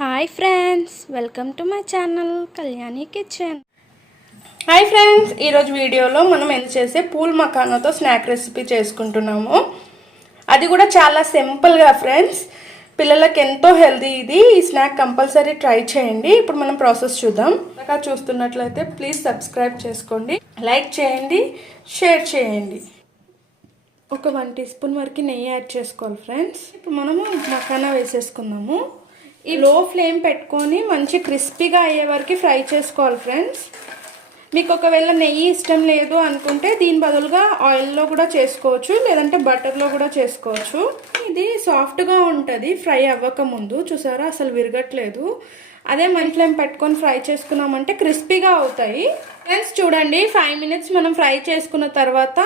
Hi friends, welcome to my channel Kalyani kitchen. Hi friends, ఈరోజు వీడియోలో మనం చేసే పూల్ మకానాతో స్నాక్ రెసిపీ చేసుకుంటున్నాము. అది కూడా చాలా సింపుల్గా ఫ్రెండ్స్, పిల్లలకి ఎంతో హెల్దీ. ఇది ఈ స్నాక్ కంపల్సరీ ట్రై చేయండి. ఇప్పుడు మనం ప్రాసెస్ చూద్దాం. ఇంకా చూస్తున్నట్లయితే ప్లీజ్ సబ్స్క్రైబ్ చేసుకోండి, లైక్ చేయండి, షేర్ చేయండి. ఒక 1 టీ స్పూన్ వరకు నెయ్యి యాడ్ చేసుకోవాలి ఫ్రెండ్స్. ఇప్పుడు మనము మకానా వేసేసుకుందాము. ఈ లో ఫ్లేమ్ పెట్టుకొని మంచి క్రిస్పీగా అయ్యే వరకు ఫ్రై చేసుకోవాలి ఫ్రెండ్స్. మీకు ఒకవేళ నెయ్యి ఇష్టం లేదు అనుకుంటే దీని బదులుగా ఆయిల్లో కూడా చేసుకోవచ్చు, లేదంటే బటర్లో కూడా చేసుకోవచ్చు. ఇది సాఫ్ట్గా ఉంటుంది ఫ్రై అవ్వక ముందు. చూసారా, అసలు విరగట్లేదు. అదే మంచి ఫ్లేమ్ పెట్టుకొని ఫ్రై చేసుకున్నామంటే క్రిస్పీగా అవుతాయి ఫ్రెండ్స్. చూడండి, 5 మినిట్స్ మనం ఫ్రై చేసుకున్న తర్వాత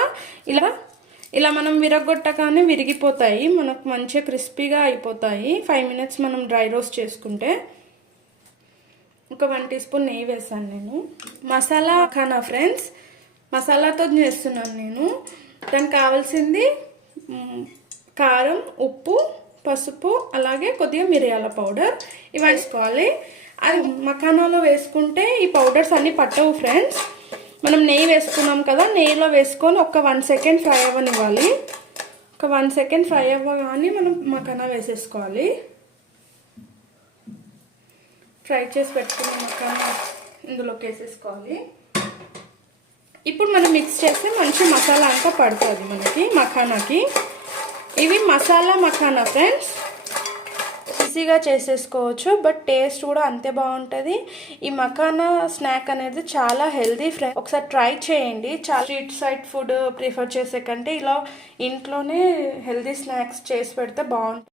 ఇలా మనం విరగొట్టగానే విరిగిపోతాయి, మనకు మంచిగా క్రిస్పీగా అయిపోతాయి. 5 మినిట్స్ మనం డ్రై రోస్ట్ చేసుకుంటే. ఒక 1 టీ స్పూన్ నెయ్యి వేసాను నేను. మసాలా ఖానా ఫ్రెండ్స్, మసాలాతో చేస్తున్నాను నేను. దానికి కావాల్సింది కారం, ఉప్పు, పసుపు, అలాగే కొద్దిగా మిరియాల పౌడర్ ఇవి వేసుకోవాలి. అది మకానాలో వేసుకుంటే ఈ పౌడర్స్ అన్నీ పట్టవు ఫ్రెండ్స్. మనం నెయ్యి వేసుకున్నాం కదా, నెయ్యిలో వేసుకొని ఒక 1 సెకండ్ ఫ్రై అవ్వనివ్వాలి. ఒక 1 సెకండ్ ఫ్రై అవ్వగానే మనం మకానా వేసేసుకోవాలి. ఫ్రై చేసి పెట్టుకున్న మకానా ఇందులోకి వేసేసుకోవాలి. ఇప్పుడు మనం మిక్స్ చేస్తే మంచి మసాలా అంతా పడుతుంది మనకి మకానాకి. ఇవి మసాలా మకానా ఫ్రెండ్స్, ఈజీగా చేసేసుకోవచ్చు, బట్ టేస్ట్ కూడా అంతే బాగుంటుంది. ఈ మకానా స్నాక్ అనేది చాలా హెల్దీ ఫ్రెండ్స్, ఒకసారి ట్రై చేయండి. చాలా స్ట్రీట్ సైడ్ ఫుడ్ ప్రిఫర్ చేసే కంటే ఇలా ఇంట్లోనే హెల్దీ స్నాక్స్ చేసి పెడితే బాగుంటుంది.